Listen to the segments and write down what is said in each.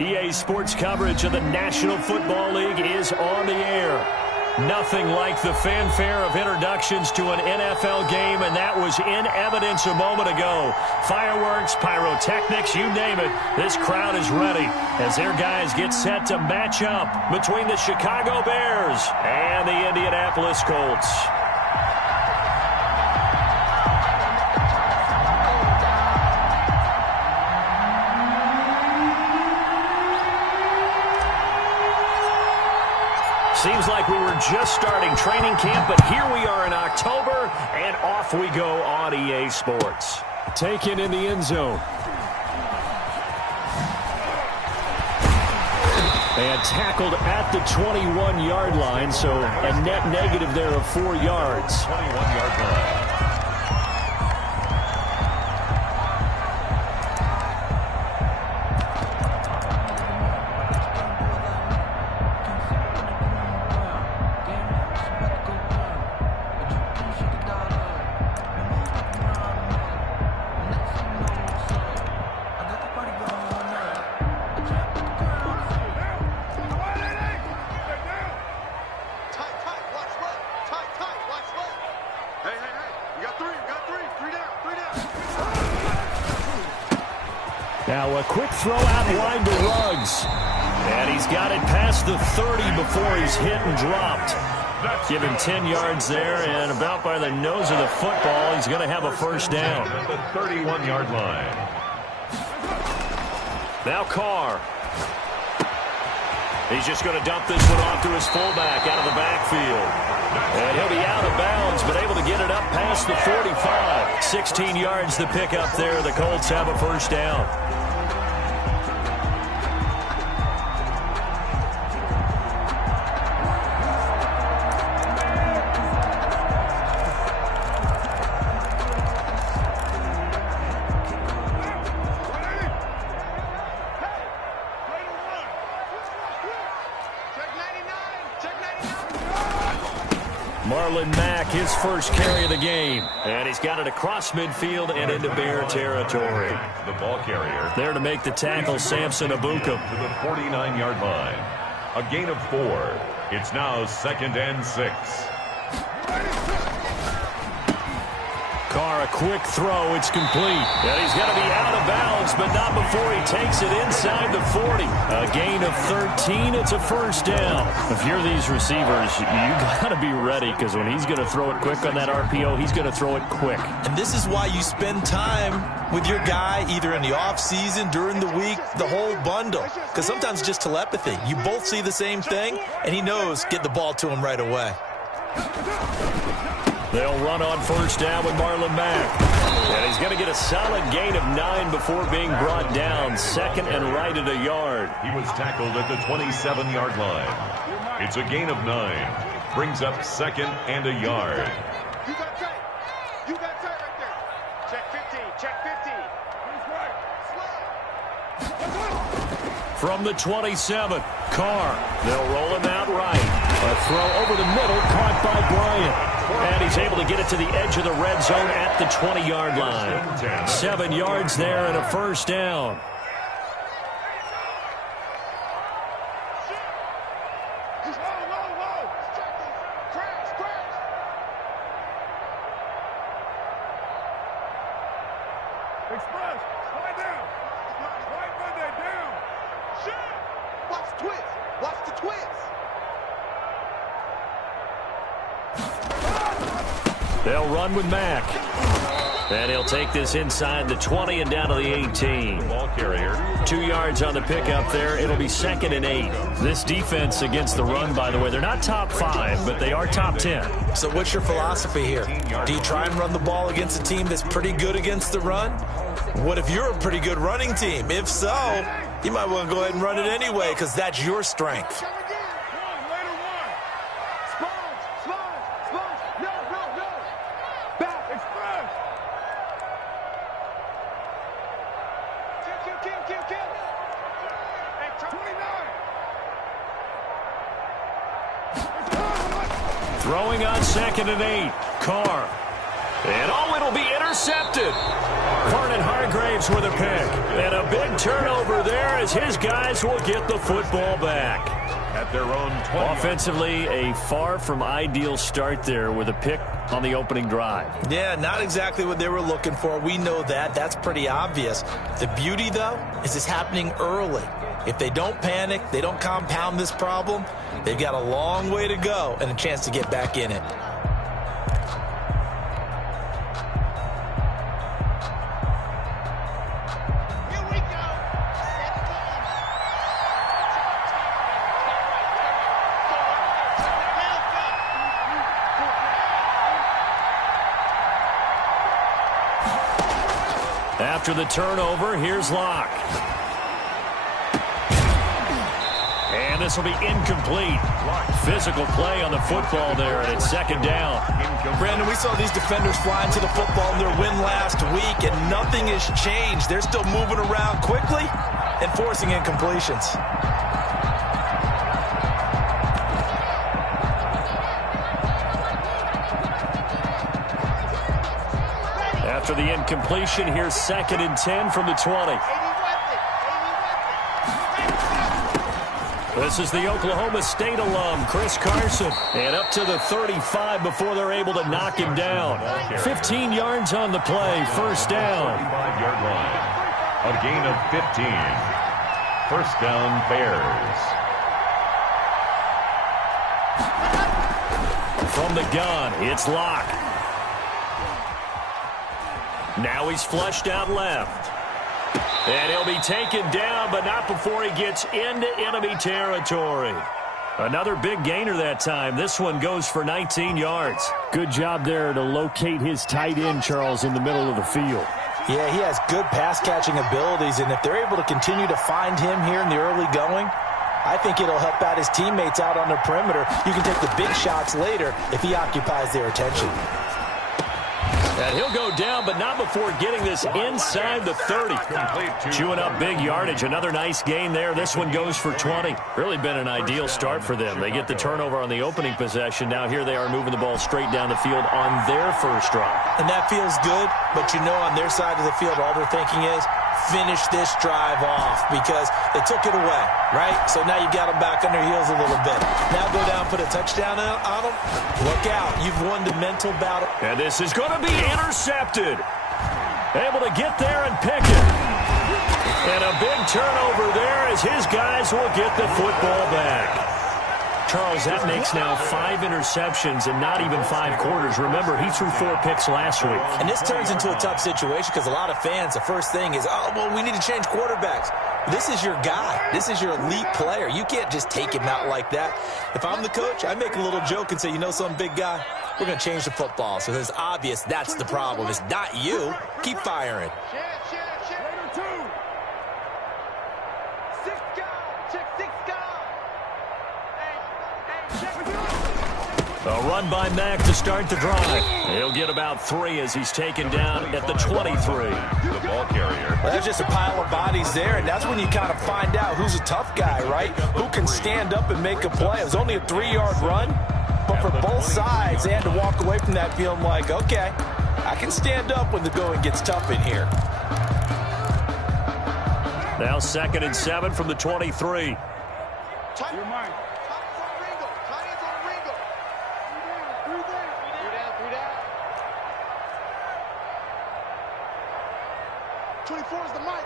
EA Sports coverage of the National Football League is on the air. Nothing like the fanfare of introductions to an NFL game, and that was in evidence a moment ago. Fireworks, pyrotechnics, you name it. This crowd is ready as their guys get set to match up between the Chicago Bears and the Indianapolis Colts. Seems like we were just starting training camp, but here we are in October, and off we go on EA Sports. Taken in the end zone. And tackled at the 21-yard line, so a net negative there of 4 yards. 21-yard line. Now a quick throw out line to Ruggs. And he's got it past the 30 before he's hit and dropped. Give him 10 yards there, and about by the nose of the football, he's going to have a first down. At the 31-yard line. Now Carr. He's just going to dump this one off to his fullback out of the backfield. And he'll be out of bounds, but able to get it up past the 45. 16 yards to pick up there. The Colts have a first down. Marlon Mack, his first carry of the game. And he's got it across midfield and into Bear territory. The ball carrier. There to make the tackle, Samson Abuka. To the 49-yard line. A gain of 4. It's now 2nd and 6. Carr, a quick throw. It's complete. And he's going to be out of bounds, but not before he takes it inside the 40. A gain of 13. It's a first down. If you're these receivers, you got to be ready, because when he's going to throw it quick on that RPO, he's going to throw it quick. And this is why you spend time with your guy either in the offseason, during the week, the whole bundle. Because sometimes it's just telepathy. You both see the same thing, and he knows get the ball to him right away. They'll run on first down with Marlon Mack. And he's going to get a solid gain of 9 before being brought down. 2nd and right at a yard. He was tackled at the 27-yard line. It's a gain of 9. Brings up 2nd and a yard. You got tight. You got tight right there. Check 15. Check 15. Who's right? Slide. From the 27, Carr. They'll roll him out right. A throw over the middle, caught by Bryant. And he's able to get it to the edge of the red zone at the 20-yard line. 7 yards there and a first down. Express, slide down. Right Monday down. Shit. Watch the twist. Watch the twist. They'll run with Mack. And he'll take this inside the 20 and down to the 18. Ball carrier. 2 yards on the pickup there. It'll be 2nd and 8. This defense against the run, by the way, they're not top 5, but they are top 10. So what's your philosophy here? Do you try and run the ball against a team that's pretty good against the run? What if you're a pretty good running team? If so, you might want to go ahead and run it anyway, because that's your strength. Throwing on 2nd and 8. Carr. And oh, it'll be intercepted. Vernon Hargraves with a pick. And a big turnover there as his guys will get the football back. At their own 20. Offensively, a far from ideal start there with a pick on the opening drive. Yeah, not exactly what they were looking for. We know that. That's pretty obvious. The beauty, though, is it's happening early. If they don't panic, they don't compound this problem, they've got a long way to go and a chance to get back in it. After the turnover, here's Locke. And this will be incomplete. Physical play on the football there, and it's second down. Brandon, we saw these defenders flying to the football in their win last week, and nothing has changed. They're still moving around quickly and forcing incompletions. After the incompletion, here's 2nd and 10 from the 20. This is the Oklahoma State alum, Chris Carson. And up to the 35 before they're able to knock him down. 15 yards on the play, first down. 35-yard line. A gain of 15. First down, Bears. From the gun, it's Locke. Now he's flushed out left. And he'll be taken down, but not before he gets into enemy territory. Another big gainer that time. This one goes for 19 yards. Good job there to locate his tight end, Charles, in the middle of the field. Yeah, he has good pass-catching abilities, and if they're able to continue to find him here in the early going, I think it'll help out his teammates out on the perimeter. You can take the big shots later if he occupies their attention. And he'll go down, but not before getting this inside the 30. Chewing up big yardage. Another nice gain there. This one goes for 20. Really been an ideal start for them. They get the turnover on the opening possession. Now here they are moving the ball straight down the field on their first drive. And that feels good, but you know on their side of the field, all they're thinking is, finish this drive off because they took it away, right? So now you got them back on their heels a little bit. Now go down, put a touchdown on them. Look out. You've won the mental battle. And this is going to be intercepted. Able to get there and pick it. And a big turnover there as his guys will get the football back. Charles, that makes now 5 interceptions and not even 5 quarters. Remember, he threw 4 picks last week. And this turns into a tough situation because a lot of fans, the first thing is, oh, well, we need to change quarterbacks. This is your guy. This is your elite player. You can't just take him out like that. If I'm the coach, I make a little joke and say, you know something, big guy? We're going to change the football. So it's obvious that's the problem. It's not you. Keep firing. A run by Mack to start the drive. He'll get about 3 as he's taken down at the 23. The ball carrier. Well, there's just a pile of bodies there, and that's when you kind of find out who's a tough guy, right? Who can stand up and make a play. It was only a 3-yard run, but for both sides, they had to walk away from that feeling like, okay, I can stand up when the going gets tough in here. Now 2nd and 7 from the 23. Your mind. 24 is the mic.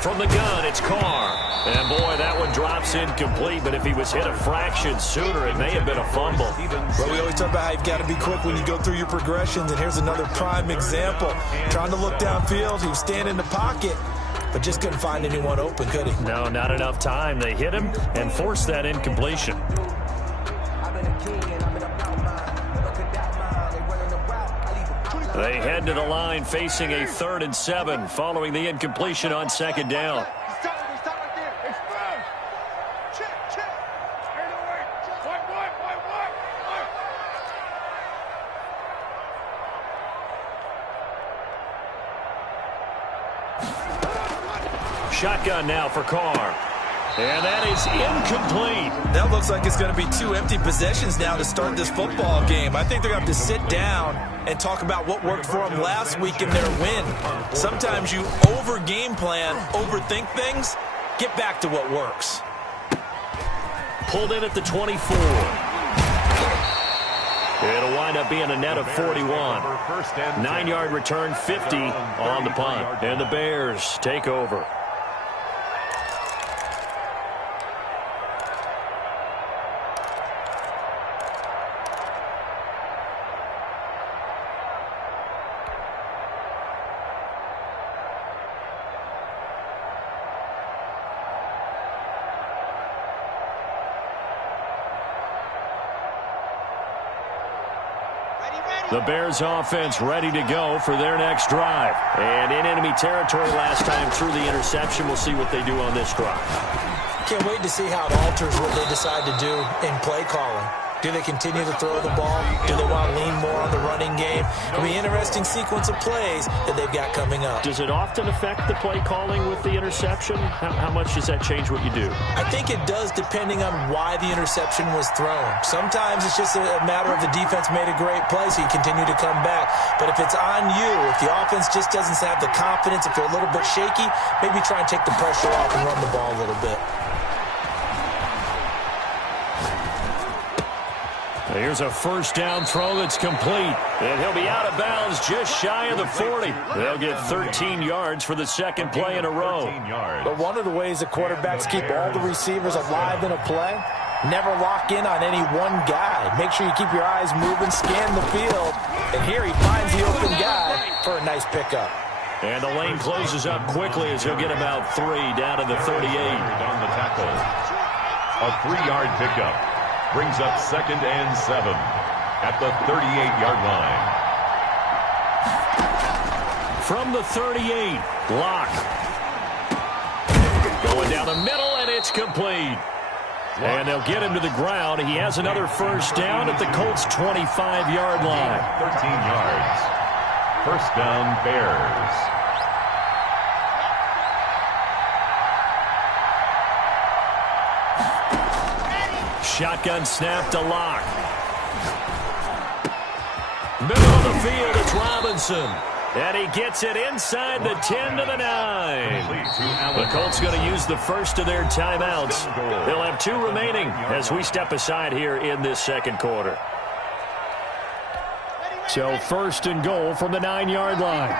From the gun, it's Carr. And boy, that one drops incomplete, but if he was hit a fraction sooner, it may have been a fumble. Well, we always talk about how you've got to be quick when you go through your progressions, and here's another prime example. Trying to look downfield, he was standing in the pocket, but just couldn't find anyone open, could he? No, not enough time. They hit him and forced that incompletion. They head to the line facing a 3rd and 7 following the incompletion on 2nd down. Shotgun now for Carr. And that is incomplete. That looks like it's going to be 2 empty possessions now to start this football game. I think they're going to have to sit down and talk about what worked for them last week in their win. Sometimes you over-game plan, overthink things. Get back to what works. Pulled in at the 24. It'll wind up being a net of 41. 9-yard return, 50 on the punt. And the Bears take over. The Bears offense ready to go for their next drive. And in enemy territory last time through the interception. We'll see what they do on this drive. Can't wait to see how it alters what they decide to do in play calling. Do they continue to throw the ball? Do they want to lean more on the running game? It'll be an interesting sequence of plays that they've got coming up. Does it often affect the play calling with the interception? How much does that change what you do? I think it does depending on why the interception was thrown. Sometimes it's just a matter of the defense made a great play, so you continue to come back. But if it's on you, if the offense just doesn't have the confidence, if they're a little bit shaky, maybe try and take the pressure off and run the ball a little bit. Here's a first down throw that's complete. And he'll be out of bounds just shy of the 40. They'll get 13 yards for the second play in a row. But one of the ways the quarterbacks keep all the receivers alive in a play, never lock in on any one guy. Make sure you keep your eyes moving, scan the field. And here he finds the open guy for a nice pickup. And the lane closes up quickly as he'll get about 3 down to the 38. On the tackle. A 3-yard pickup. Brings up 2nd and 7 at the 38-yard line. From the 38, block. Going down the middle, and it's complete. And they'll get him to the ground. He has another first down at the Colts' 25-yard line. 13 yards. First down, Bears. Shotgun snap to Locke. Middle of the field, it's Robinson. And he gets it inside the 10 to the 9. The Colts going to use the first of their timeouts. They'll have 2 remaining as we step aside here in this second quarter. So first and goal from the 9-yard line.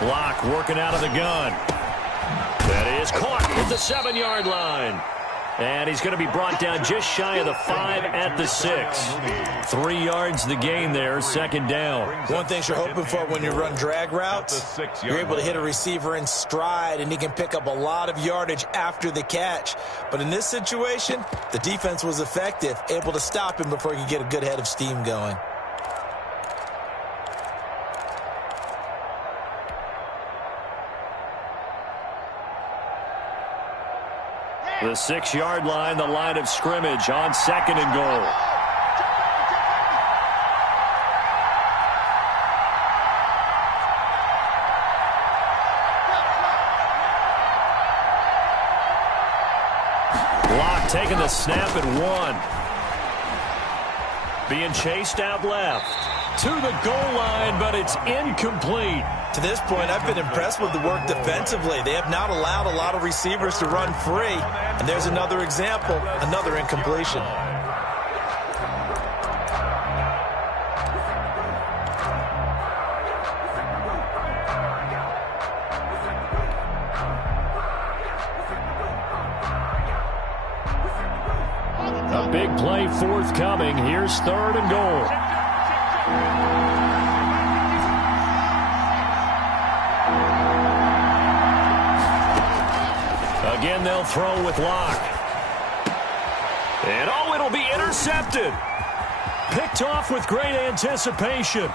Block working out of the gun. That is caught at the 7-yard line. And he's going to be brought down just shy of the 5 at the 6. 3 yards the gain there, second down. One thing you're hoping for when you run drag routes, you're able to hit a receiver in stride, and he can pick up a lot of yardage after the catch. But in this situation, the defense was effective, able to stop him before he could get a good head of steam going. The 6-yard line, the line of scrimmage on second and goal. Block taking the snap at 1. Being chased out left. To the goal line, but it's incomplete. To this point, I've been impressed with the work defensively. They have not allowed a lot of receivers to run free. And there's another example, another incompletion. A big play forthcoming. Here's third and goal. Again, they'll throw with Locke. And, oh, it'll be intercepted. Picked off with great anticipation.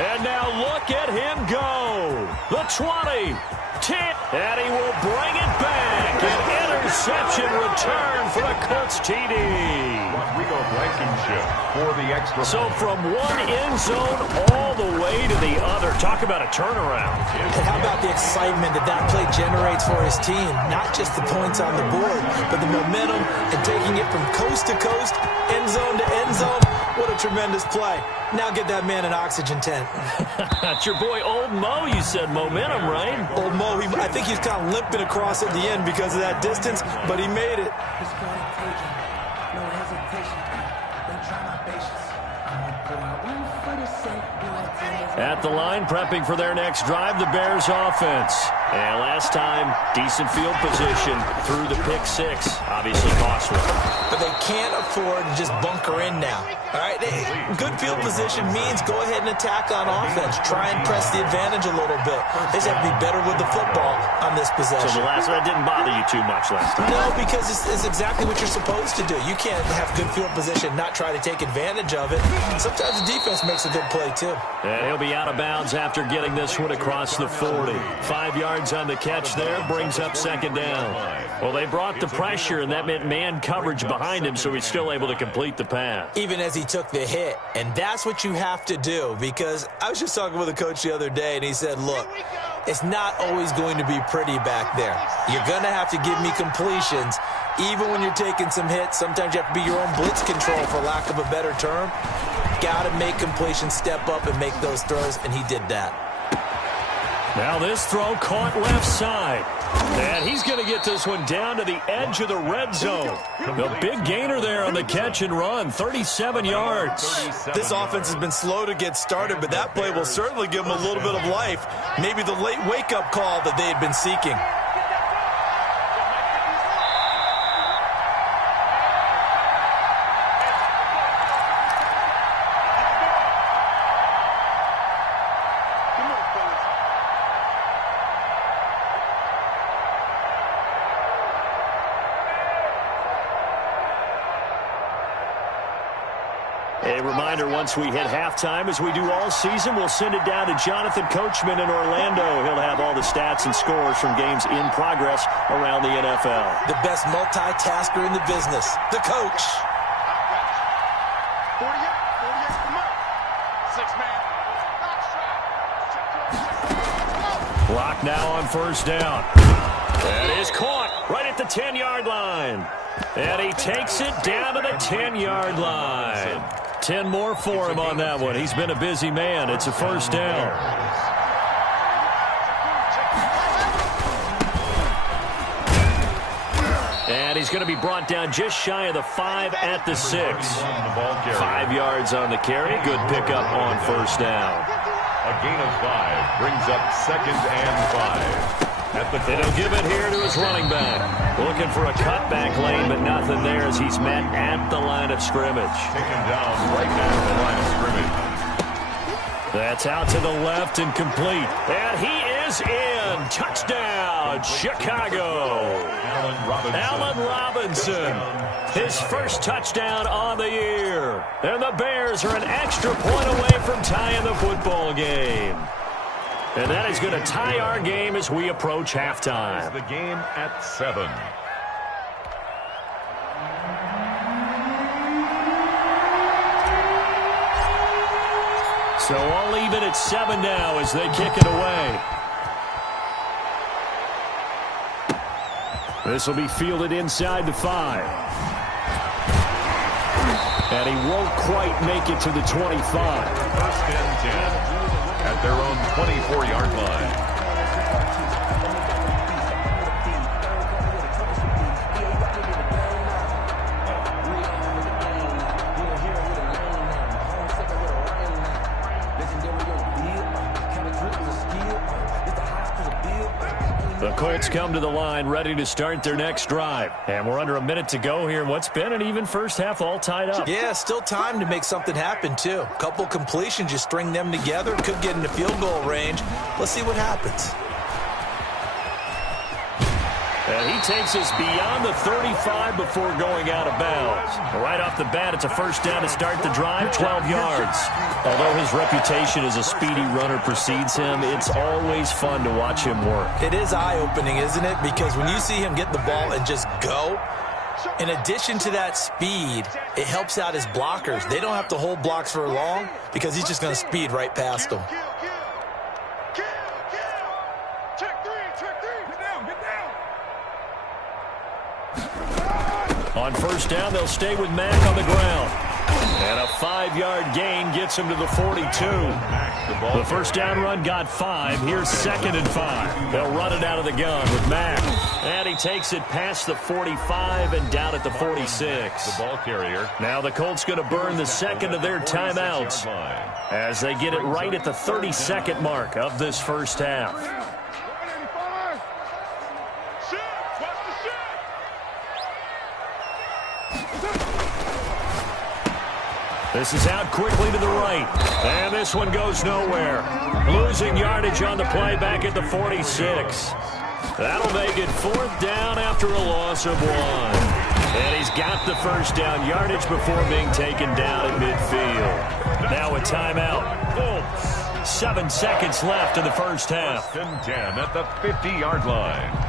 And now look at him go. The 20, 10, and he will bring it back and interception return for a Colts TD. Rodrigo Blankenship for the extra. So from one end zone all the way to the other. Talk about a turnaround. And how about the excitement that that play generates for his team? Not just the points on the board, but the momentum and taking it from coast to coast, end zone to end zone. What a tremendous play. Now get that man an oxygen tent. That's your boy Old Mo. You said momentum, right? Old Mo, I think he's kind of limping across at the end because of that distance, but he made it. At the line, prepping for their next drive, the Bears offense. And last time, decent field position through the pick six. Obviously costly. But they can't afford to just bunker in now. All right, good field position means go ahead and attack on offense. Try and press the advantage a little bit. They just have to be better with the football on this possession. So the last one didn't bother you too much last time? No, because it's exactly what you're supposed to do. You can't have good field position, not try to take advantage of it. Sometimes the defense makes a good play, too. And he'll be out of bounds after getting this one across the 40. 5 yards on the catch there, brings up second down. Well, they brought the pressure, and that meant man coverage behind him, so he's still able to complete the pass. Even as he took the hit, and that's what you have to do, because I was just talking with a coach the other day, and he said, look, it's not always going to be pretty back there. You're going to have to give me completions, even when you're taking some hits. Sometimes you have to be your own blitz control, for lack of a better term. Got to make completions, step up and make those throws, and he did that. Now this throw caught left side. And he's going to get this one down to the edge of the red zone. The big gainer there on the catch and run, 37 yards. This offense has been slow to get started, but that play will certainly give them a little bit of life. Maybe the late wake-up call that they had been seeking. A reminder, once we hit halftime, as we do all season, we'll send it down to Jonathan Coachman in Orlando. He'll have all the stats and scores from games in progress around the NFL. The best multitasker in the business, the coach. 48, come on. 6 man. Block now on first down. That is caught right at the 10-yard line. And he takes it down to the 10-yard line. 10 more for him on that one. He's been a busy man. It's a first down. And he's going to be brought down just shy of the 5 at the 6. 5 yards on the carry. Good pickup on first down. A gain of 5 brings up second and 5. They'll give it here to his running back. Looking for a cutback lane, but nothing there as he's met at the line of scrimmage. Taken down right at the line of scrimmage. That's out to the left and complete. And he is in. Touchdown, Chicago. Allen Robinson. His first touchdown on the year. And the Bears are an extra point away from tying the football game. And that is going to tie our game as we approach halftime. The game at 7. So all even at 7 now as they kick it away. This will be fielded inside the 5. And he won't quite make it to the 25. First and 10. At their own 24-yard line. The Colts come to the line ready to start their next drive. And we're under a minute to go here in what's been an even first half, all tied up. Yeah, still time to make something happen, too. A couple completions, you string them together, could get into field goal range. Let's see what happens. And he takes us beyond the 35 before going out of bounds. Right off the bat, it's a first down to start the drive, 12 yards. Although his reputation as a speedy runner precedes him, it's always fun to watch him work. It is eye-opening, isn't it? Because when you see him get the ball and just go, in addition to that speed, it helps out his blockers. They don't have to hold blocks for long because he's just going to speed right past them. On first down, they'll stay with Mack on the ground. And a 5-yard gain gets him to the 42. The first down run got 5. Here's 2nd and 5. They'll run it out of the gun with Mack. And he takes it past the 45 and down at the 46. The ball carrier. Now the Colts going to burn the second of their timeouts as they get it right at the 32nd mark of this first half. This is out quickly to the right. And this one goes nowhere. Losing yardage on the play back at the 46. That'll make it 4th down after a loss of 1. And he's got the first down yardage before being taken down at midfield. Now a timeout. 7 seconds left in the first half. 1st and 10 at the 50-yard line.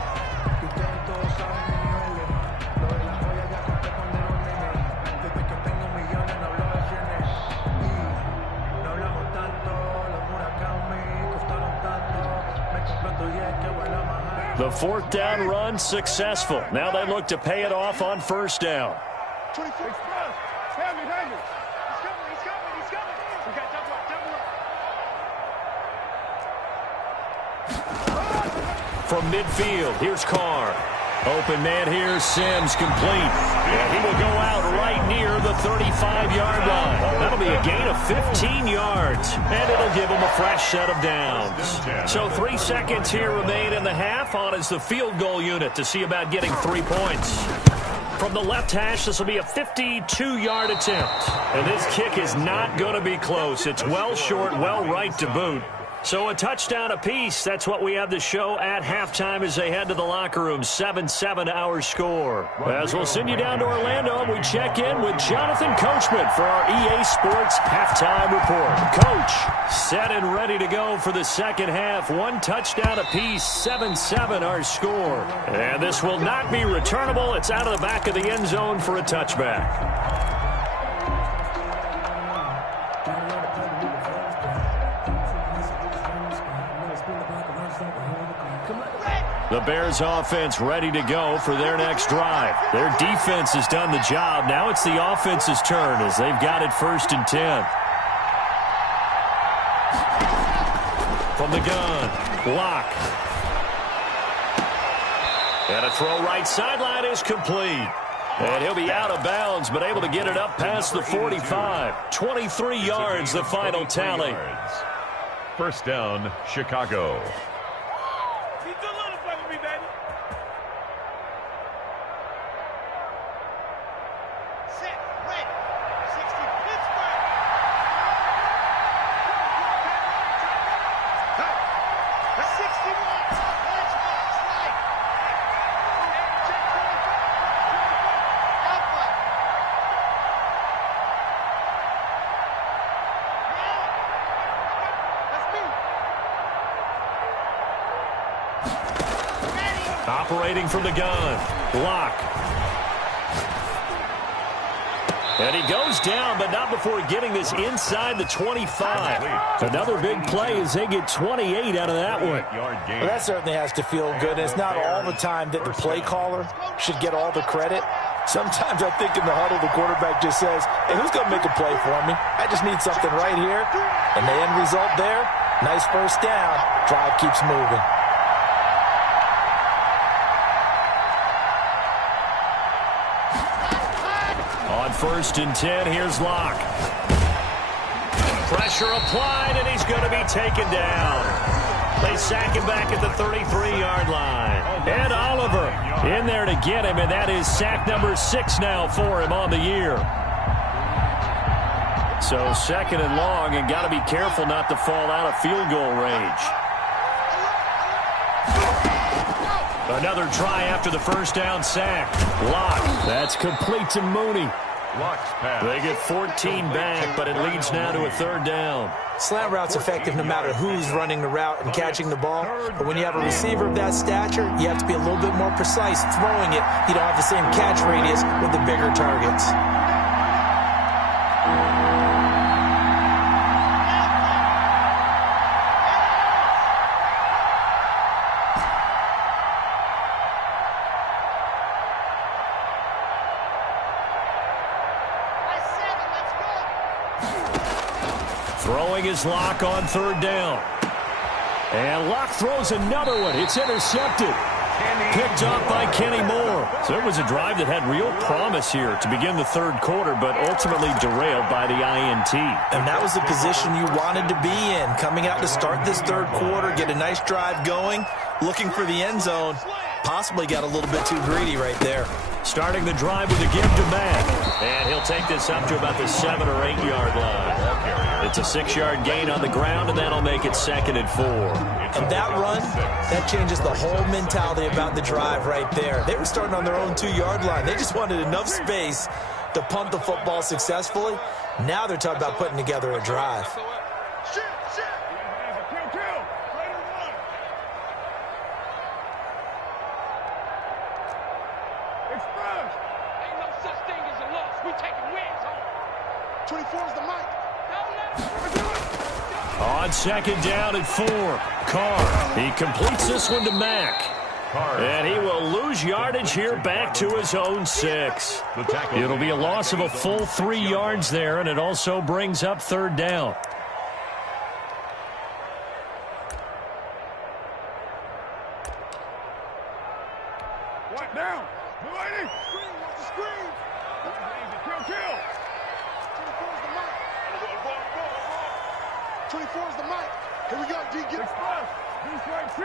The 4th down run successful. Now they look to pay it off on first down. From midfield, here's Carr. Open man here, Sims, complete. And he will go out right near the 35-yard line. That'll be a gain of 15 yards, and it'll give him a fresh set of downs. So 3 seconds here remain in the half. On is the field goal unit to see about getting 3 points. From the left hash, this will be a 52-yard attempt. And this kick is not going to be close. It's well short, well right to boot. So a touchdown apiece. That's what we have to show at halftime as they head to the locker room. 7-7 our score. As we'll send you down to Orlando, we check in with Jonathan Coachman for our EA Sports Halftime Report. Coach, set and ready to go for the second half. 1 touchdown apiece, 7-7 our score. And this will not be returnable. It's out of the back of the end zone for a touchback. The Bears offense ready to go for their next drive. Their defense has done the job. Now it's the offense's turn as they've got it 1st and 10. From the gun, Locke. And a throw right sideline is complete. And he'll be out of bounds, but able to get it up past the 45. 23 yards, the final tally. 1st down, Chicago. Operating from the gun, Locke. And he goes down, but not before getting this inside the 25. Another big play as they get 28 out of that one. Well, that certainly has to feel good. It's not all the time that the play caller should get all the credit. Sometimes I think in the huddle, the quarterback just says, hey, who's going to make a play for me? I just need something right here. And the end result there, nice first down. Drive keeps moving. On 1st and 10, here's Locke. Pressure applied, and he's going to be taken down. They sack him back at the 33-yard line. And Oliver in there to get him, and that is sack number 6 now for him on the year. So 2nd and long, and got to be careful not to fall out of field goal range. Another try after the first down sack. Lock. That's complete to Mooney. They get 14 back, but it leads now to a third down. Slant route's effective no matter who's running the route and catching the ball. But when you have a receiver of that stature, you have to be a little bit more precise throwing it. You don't have the same catch radius with the bigger targets. Throwing his Lock on third down. And Lock throws another one. It's intercepted. Picked up by Kenny Moore. So it was a drive that had real promise here to begin the third quarter, but ultimately derailed by the INT. And that was the position you wanted to be in. Coming out to start this third quarter, get a nice drive going, looking for the end zone. Possibly got a little bit too greedy right there. Starting the drive with a give to Matt. And he'll take this up to about the 7 or 8 yard line. It's a 6-yard gain on the ground, and that'll make it 2nd and 4. And that run, that changes the whole mentality about the drive right there. They were starting on their own 2-yard line. They just wanted enough space to pump the football successfully. Now they're talking about putting together a drive. On second down at 4, Carr. He completes this one to Mack. And he will lose yardage here back to his own 6. It'll be a loss of a full 3 yards there, and it also brings up third down. What down? Blue lady. Screen. Watch the screen. Kill. 24 is the mic. Here we go, D. Get it. Express. D-strike C.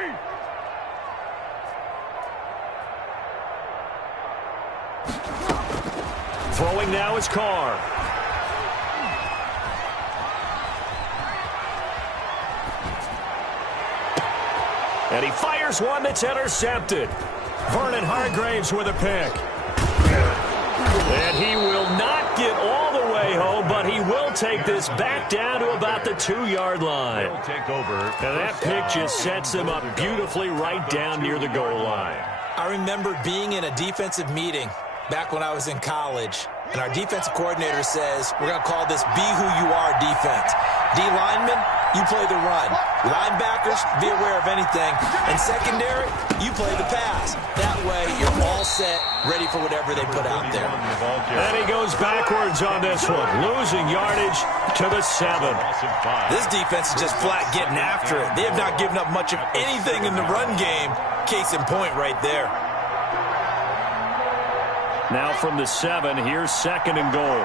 Throwing now is Carr. And he fires one that's intercepted. Vernon Hargraves with a pick. And he will not get all the way home, but he will take this back down to about the 2-yard line. And that pick just sets him up beautifully right down near the goal line. I remember being in a defensive meeting back when I was in college, and our defensive coordinator says, we're going to call this Be Who You Are defense. D linemen, you play the run. Linebackers, be aware of anything. And secondary, you play the pass. That way, you're all set, ready for whatever they put out there. And he goes backwards on this one, losing yardage to the 7. This defense is just flat getting after it. They have not given up much of anything in the run game. Case in point right there. Now from the 7, here's 2nd and goal.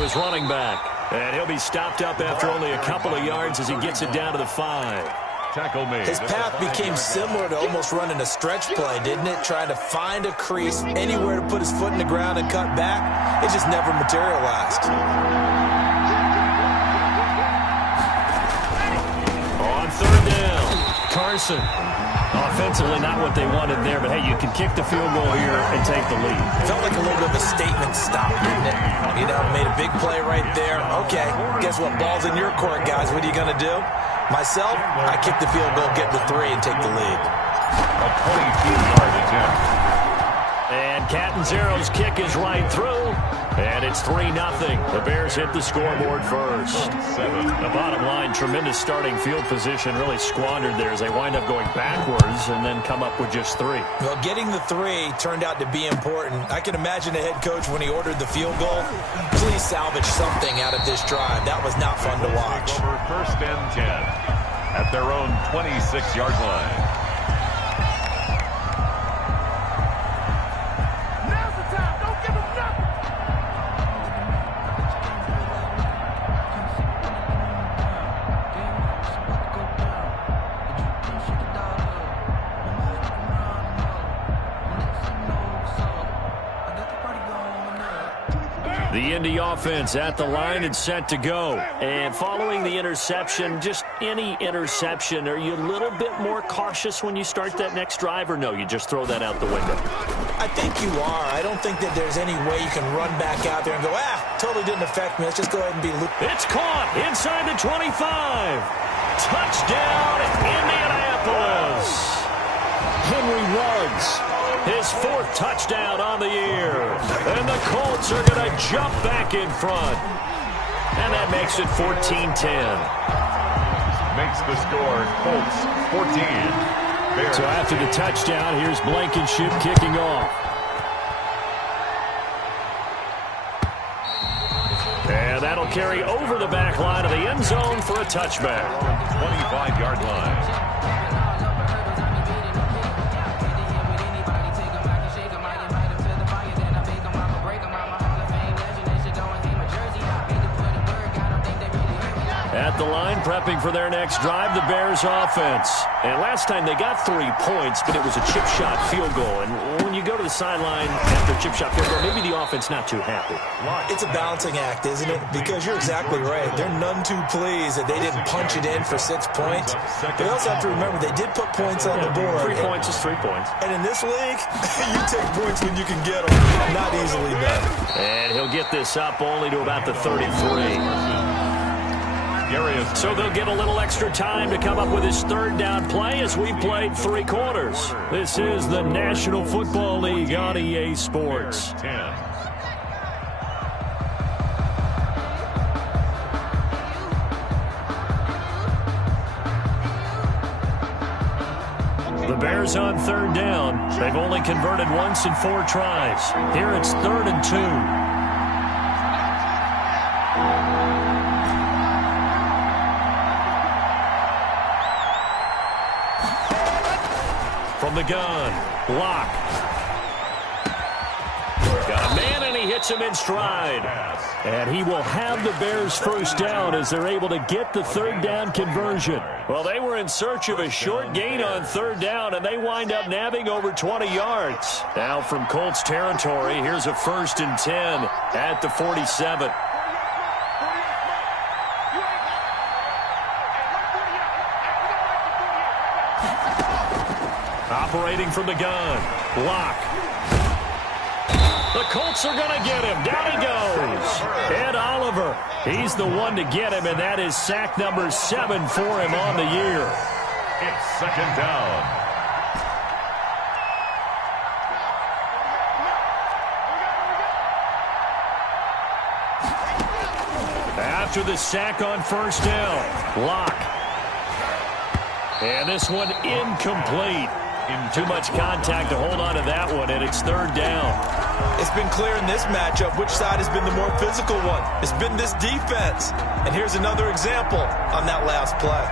His running back, and he'll be stopped up after only a couple of yards as he gets it down to the 5. Tackle made. His path became similar to almost running a stretch play, didn't it? Trying to find a crease, anywhere to put his foot in the ground and cut back. It just never materialized. On third down, Carson. Offensively, not what they wanted there, but hey, you can kick the field goal here and take the lead. Felt like a little bit of a statement stop, didn't it? You know, made a big play right there. Okay, guess what? Ball's in your court, guys. What are you going to do? Myself, I kick the field goal, get the 3, and take the lead. A 22-yard attempt. And Catanzero's kick is right through, and it's 3-0. The Bears hit the scoreboard first. The bottom line, tremendous starting field position, really squandered there as they wind up going backwards and then come up with just 3. Well, getting the 3 turned out to be important. I can imagine the head coach when he ordered the field goal. Please salvage something out of this drive. That was not fun to watch. Over 1st and 10 at their own 26-yard line. Down. The Indy offense at the line and set to go. And following the interception, just any interception, are you a little bit more cautious when you start that next drive, or no, you just throw that out the window? I think you are. I don't think that there's any way you can run back out there and go, totally didn't affect me. Let's just go ahead and be looped. It's caught inside the 25. Touchdown, Indianapolis. Henry Ruggs. His 4th touchdown on the year. And the Colts are going to jump back in front. And that makes it 14-10. Makes the score Colts 14. Bears. So after the touchdown, here's Blankenship kicking off. And that'll carry over the back line of the end zone for a touchback. 25-yard line. At the line, prepping for their next drive, the Bears offense. And last time they got 3 points, but it was a chip shot field goal. And when you go to the sideline after a chip shot field goal, maybe the offense not too happy. It's a balancing act, isn't it? Because you're exactly right. They're none too pleased that they didn't punch it in for 6 points. But you also have to remember they did put points on the board. 3 points is 3 points. And in this league, you take points when you can get them. Not easily done. And he'll get this up only to about the 33. So they'll get a little extra time to come up with his 3rd down play as we played 3 quarters. This is the National Football League on EA Sports. The Bears on 3rd down. They've only converted once in 4 tries. Here it's 3rd and 2. From the gun, Locke. Got a man, and he hits him in stride. And he will have the Bears' 1st down as they're able to get the 3rd down conversion. Well, they were in search of a short gain on 3rd down, and they wind up nabbing over 20 yards. Now from Colts territory, here's a 1st and 10 at the 47. Operating from the gun, Locke. The Colts are going to get him. Down he goes. Ed Oliver, he's the one to get him, and that is sack number 7 for him on the year. It's 2nd down. After the sack on 1st down, Locke. And this one incomplete. Too much contact to hold on to that one, and it's 3rd down. It's been clear in this matchup which side has been the more physical one. It's been this defense. And here's another example on that last play.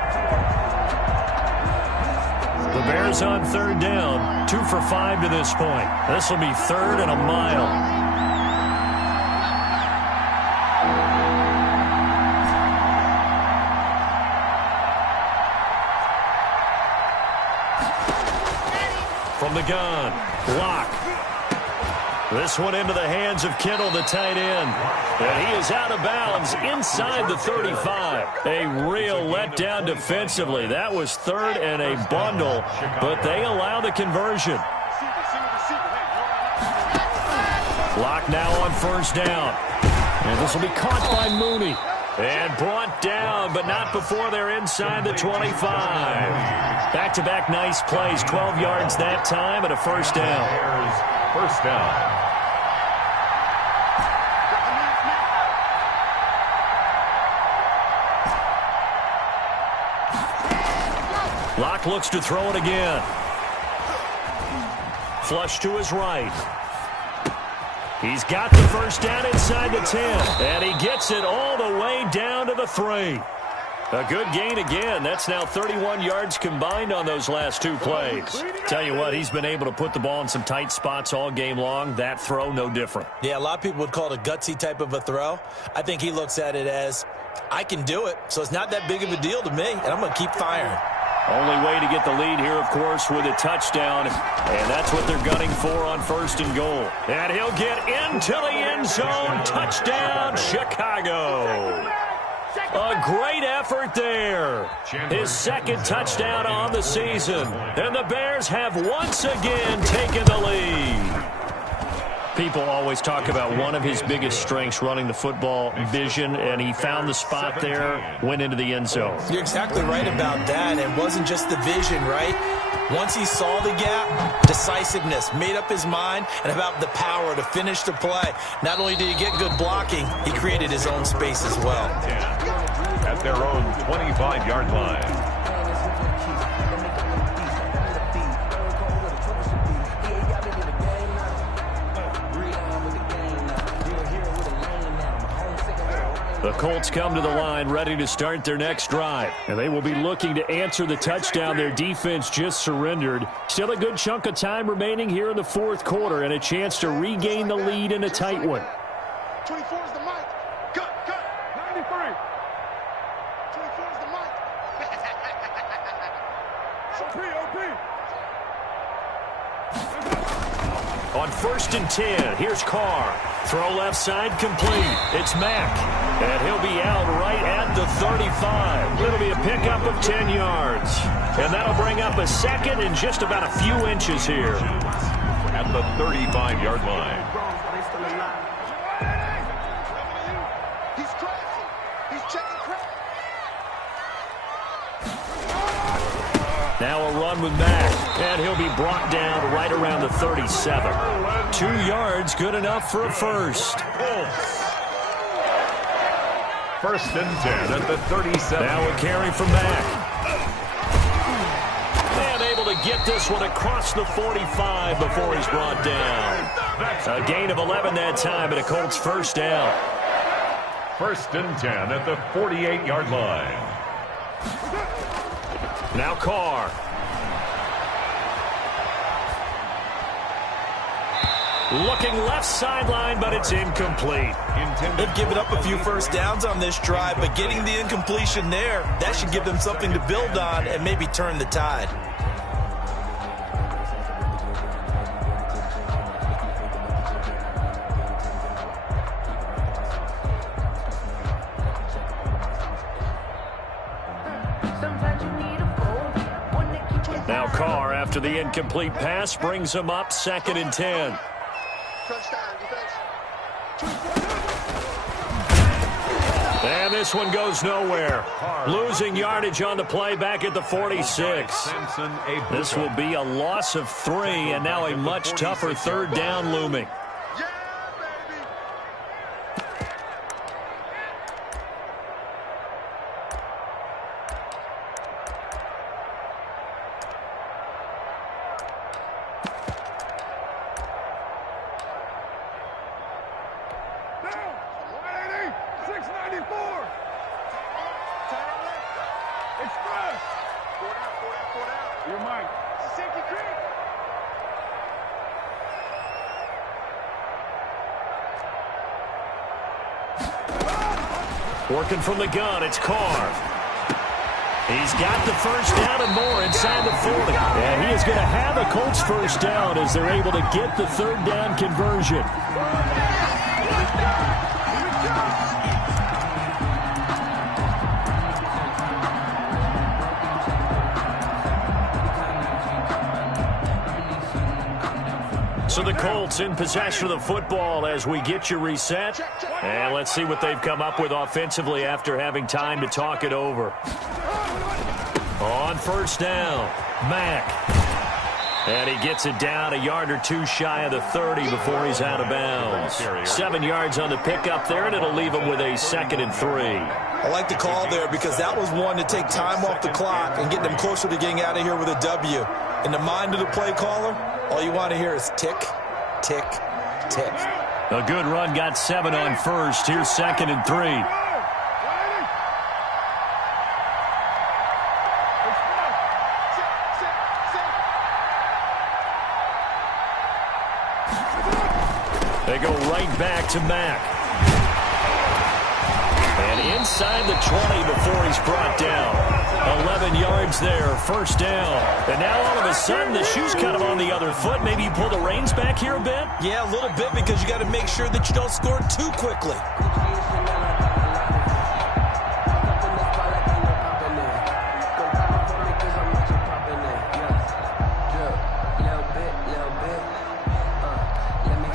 The Bears on 3rd down, 2 for 5 to this point. This will be 3rd and a mile. From the gun, Locke. This one into the hands of Kittle, the tight end. And he is out of bounds inside the 35. A real letdown defensively. That was 3rd and a bundle, but they allow the conversion. Locke now on 1st down. And this will be caught by Mooney. And brought down, but not before they're inside the 25. Back-to-back nice plays, 12 yards that time, and a 1st down. 1st down. Locke looks to throw it again. Flush to his right. He's got the 1st down inside the 10. And he gets it all the way down to the 3. A good gain again. That's now 31 yards combined on those last 2 plays. Tell you what, he's been able to put the ball in some tight spots all game long. That throw, no different. Yeah, a lot of people would call it a gutsy type of a throw. I think he looks at it as, I can do it, so it's not that big of a deal to me, and I'm going to keep firing. Only way to get the lead here, of course, with a touchdown. And that's what they're gunning for on 1st and goal. And he'll get into the end zone. Touchdown, Chicago. A great effort there. His 2nd touchdown on the season. And the Bears have once again taken the lead. People always talk about one of his biggest strengths running the football, vision, and he found the spot there, went into the end zone. You're exactly right about that. It wasn't just the vision, right? Once he saw the gap, decisiveness, made up his mind, and about the power to finish the play. Not only did he get good blocking, he created his own space as well. At their own 25-yard line. The Colts come to the line ready to start their next drive. And they will be looking to answer the touchdown their defense just surrendered. Still a good chunk of time remaining here in the 4th quarter and a chance to regain the lead in a tight one. 24 is the mic. Cut. 93. 24 is the mic. On 1st and 10, here's Carr. Throw left side complete. It's Mack. And he'll be out right at the 35. It'll be a pickup of 10 yards. And that'll bring up a 2nd and just about a few inches here. At the 35-yard line. He's crashing. He's checking crack. Now a run with Mack. And he'll be brought down right around the 37. 2 yards, good enough for a first. 1st and 10 at the 37. Now a carry from Mack. And able to get this one across the 45 before he's brought down. A gain of 11 that time and a Colts first down. 1st and 10 at the 48-yard line. Now Carr. Looking left sideline, but it's incomplete. They've given up a few first downs on this drive, but getting the incompletion there, that should give them something to build on and maybe turn the tide. Now Carr, after the incomplete pass, brings him up 2nd and 10. And this one goes nowhere. Losing yardage on the play back at the 46. This will be a loss of 3, and now a much tougher 3rd down looming. Working from the gun, it's Carr. He's got the first down and more inside the 40. And he is going to have a Colts first down as they're able to get the 3rd down conversion. So the Colts in possession of the football as we get you reset. And let's see what they've come up with offensively after having time to talk it over. On 1st down, Mack. And he gets it down a yard or 2 shy of the 30 before he's out of bounds. 7 yards on the pickup there, and it'll leave him with a 2nd and 3. I like the call there because that was one to take time off the clock and get them closer to getting out of here with a W. In the mind of the play caller, all you want to hear is tick, tick, tick. A good run got 7 on 1st. Here's 2nd and 3. They go right back to Mack. And inside the 20 before he's brought down. 11 yards yards there, first down. And now all of a sudden the shoe's kind of on the other foot. Maybe you pull the reins back here a bit? Yeah, a little bit, because you got to make sure that you don't score too quickly.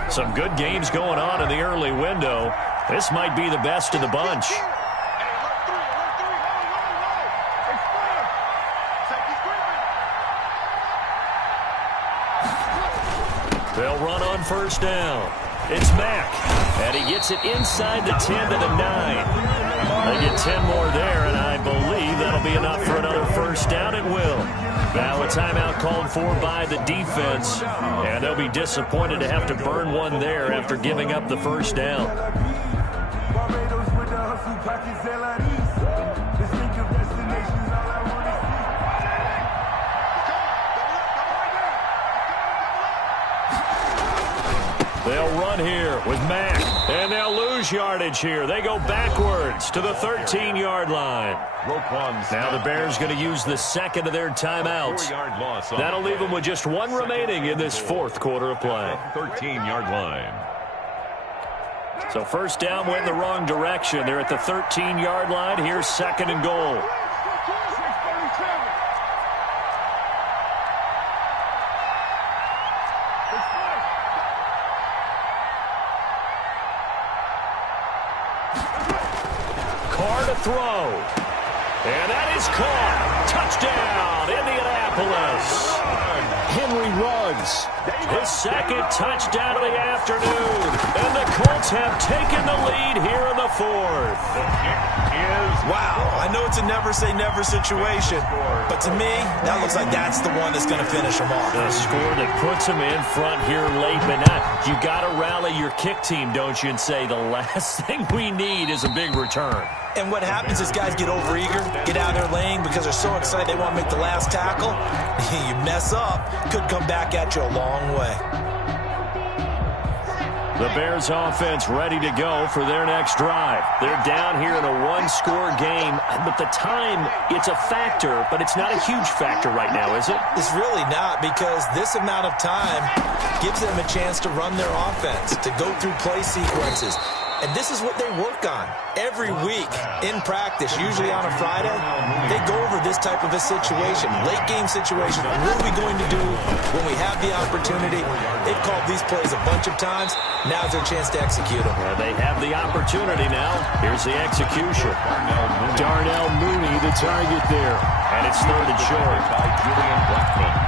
Some good games going on in the early window. This might be the best of the bunch. They'll run on first down. It's Mack, and he gets it inside the 10 to the 9. They get 10 more there, and I believe that'll be enough for another first down. It will. Now a timeout called for by the defense, and they'll be disappointed to have to burn one there after giving up the first down. They'll run here with Mack, and they'll lose yardage here. They go backwards to the 13-yard line. Now the Bears going to use the second of their timeouts. That'll leave them with just one remaining in this fourth quarter of play. 13-yard line. So first down went in the wrong direction. They're at the 13-yard line. Here's second and goal. Carr to throw. And that is caught. Touchdown, Indianapolis. Henry Ruggs, his second touchdown of the afternoon. And the Colts have taken the lead here in the fourth. Wow, I know it's a never-say-never situation, but to me, that looks like that's the one that's going to finish them off. The score that puts them in front here late, but not. You got to rally your kick team, don't you, and say the last thing we need is a big return. And what happens is guys get overeager, get out of their lane because they're so excited they want to make the last tackle. You mess up, could come back at you a long way. The Bears offense ready to go for their next drive. They're down here in a one-score game, but the time, it's a factor, but it's not a huge factor right now, is it? It's really not, because this amount of time gives them a chance to run their offense, to go through play sequences. And this is what they work on every week in practice, usually on a Friday. They go over this type of a situation, late-game situation. What are we going to do when we have the opportunity? They've called these plays a bunch of times. Now's their chance to execute them. They have the opportunity now. Here's the execution. Darnell Mooney, the target there. And it's third and short. By Julian Blackman.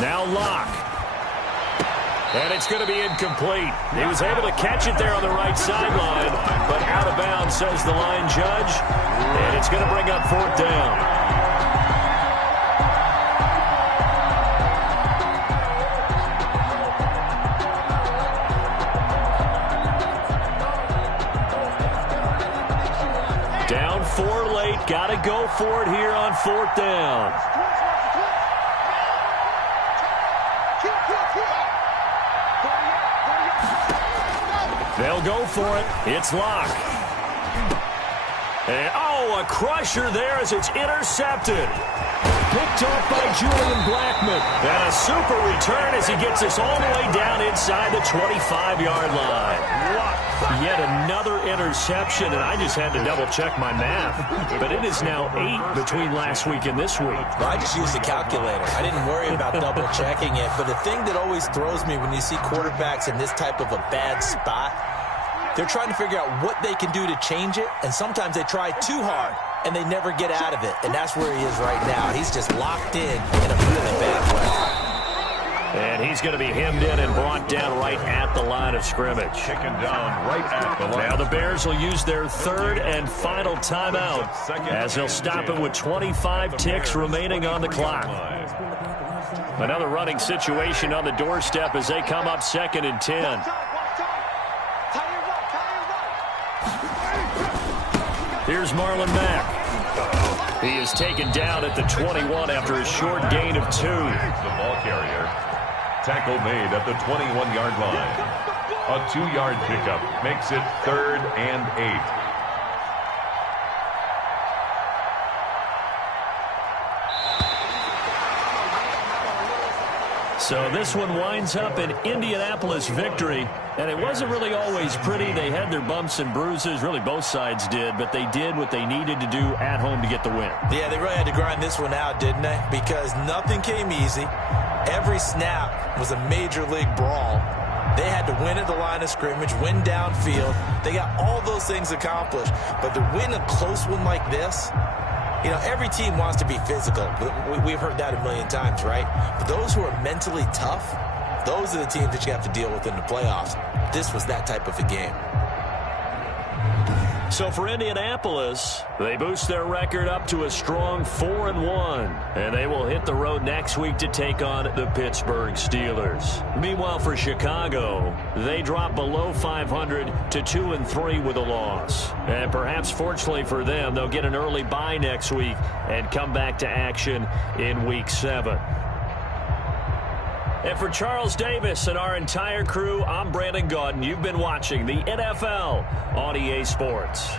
Now Locke. And it's going to be incomplete. He was able to catch it there on the right sideline, but out of bounds, says the line judge. And it's going to bring up fourth down. Down 4 late. Got to go for it here on fourth down. They'll go for it. It's Locke. And, a crusher there as it's intercepted. Picked off by Julian Blackman. And a super return as he gets us all the way down inside the 25-yard line. Yet another interception, and I just had to double-check my math. But it is now 8 between last week and this week. Well, I just used a calculator. I didn't worry about double-checking it. But the thing that always throws me when you see quarterbacks in this type of a bad spot, they're trying to figure out what they can do to change it, and sometimes they try too hard, and they never get out of it. And that's where he is right now. He's just locked in a really bad way. And he's going to be hemmed in and brought down right at the line of scrimmage. Taken down right at the line. Now the Bears will use their third and final timeout as they'll stop it with 25 ticks remaining on the clock. Another running situation on the doorstep as they come up 2nd and 10. Here's Marlon Mack. He is taken down at the 21 after a short gain of 2. The ball carrier. Tackle made at the 21-yard line. A 2-yard pickup makes it 3rd and 8. So this one winds up an Indianapolis victory, and it wasn't really always pretty. They had their bumps and bruises, really both sides did, but they did what they needed to do at home to get the win. Yeah, they really had to grind this one out, didn't they? Because nothing came easy. Every snap was a major league brawl. They had to win at the line of scrimmage, win downfield. They got all those things accomplished. But to win a close one like this, you know, every team wants to be physical. We've heard that a million times, right? But those who are mentally tough, those are the teams that you have to deal with in the playoffs. This was that type of a game. So for Indianapolis, they boost their record up to a strong 4-1, and they will hit the road next week to take on the Pittsburgh Steelers. Meanwhile, for Chicago, they drop below 500 to 2-3 with a loss. And perhaps fortunately for them, they'll get an early bye next week and come back to action in Week 7. And for Charles Davis and our entire crew, I'm Brandon Gaudin. You've been watching the NFL on EA Sports.